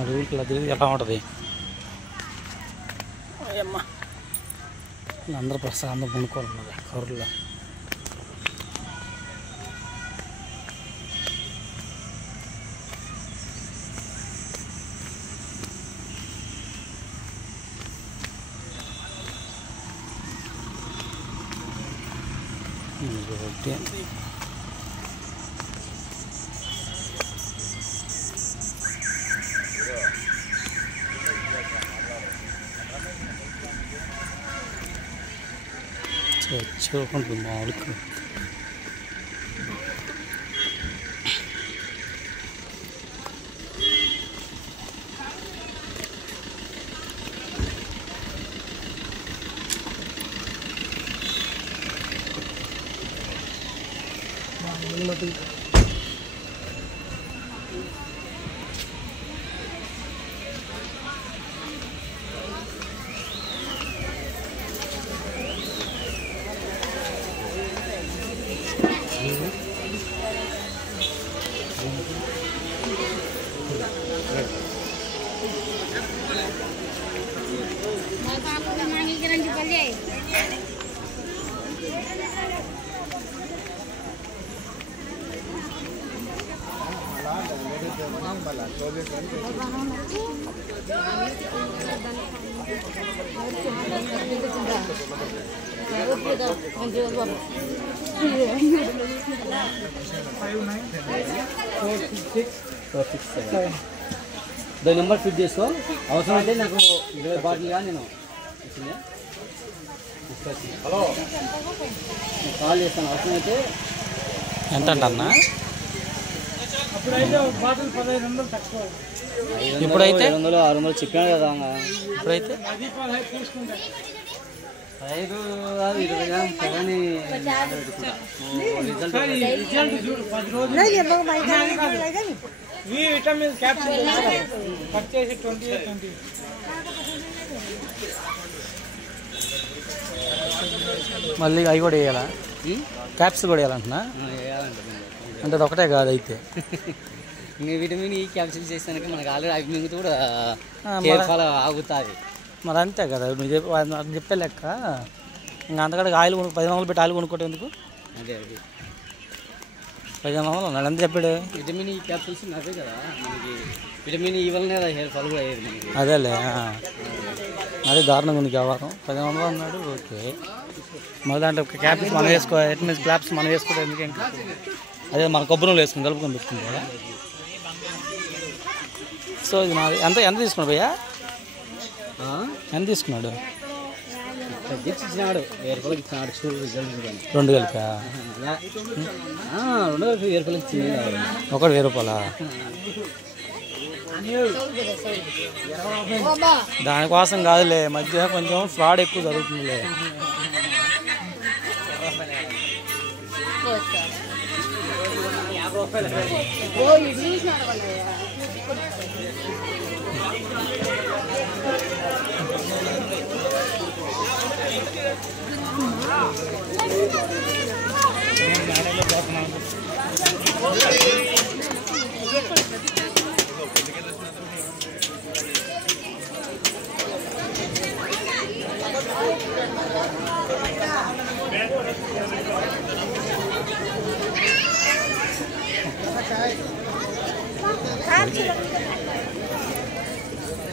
అడుగులకి ఇలా తిరిగి ఎలా ఉంటుంది అమ్మా అందరూ ప్రశాంతం కొనుక్కోవాలి కవర్లో చూడుకుంటుంది మామూలుగా దాని నెంబర్ ఫిట్ చేసుకో అవసరం అయితే నాకు 20 బాటిల్గా నేను కాల్ చేస్తాను అవసరం అయితే ఎంత అన్నా ఇప్పుడైతే 500-600 చెప్పాను కదా ఇప్పుడైతే 5 విటమిన్ క్యాప్సూల్ పర్చేసి 20 మళ్ళీ అవి కూడా వేయాలా క్యాప్సూల్ కూడా వేయాలంటున్నా అంటే అది ఒకటే కాదు అయితే విటమిన్ ఈ క్యాప్సూల్ చేసానికి మనకు ఆల్రెడీ అవి మింగుతూ కూడా హెయిర్ ఫాల్ ఆగుతుంది మరి అంతే కదా నువ్వు చెప్పే లెక్క ఇంకా అంతకంటే ఆయిల్ 10 పెట్టి ఆయిల్ కొనుక్కోవటం ఎందుకు అదే అది 15 నాడు ఎంత చెప్పాడు విటమిన్ ఈ క్యాప్సూల్స్ అవే కదా మనకి విటమిన్ ఈ వల్లనే హెయిర్ ఫాల్ కూడా అయ్యేది మనకి అదేలే అదే దారుణంగా ఉంది వ్యవహారం 1500 అన్నాడు ఓకే మళ్ళీ దాంట్లో క్యాప్స్ మనం వేసుకో విటమిన్స్ క్లాప్స్ మనం వేసుకోవడం ఎందుకు ఇంకా అదే మన కొబ్బరిలో వేసుకుని కలుపుకొని పెట్టుకుంటా సో ఇది నాది ఎంత తీసుకున్నాడు భయ్యా ఎంత తీసుకున్నాడు ఇచ్చినాడు 1000 రూపాయలకి ఇచ్చినాడు చూడు రిజల్ట్ 2 కలిపా 2 కలిపి 1000 రూపాయలకి ఇచ్చింది ఒకటి 1000 రూపాయలా దానికోసం కాదులే మధ్య కొంచెం ఫ్రాడ్ ఎక్కువ జరుగుతుందిలే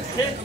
Okay.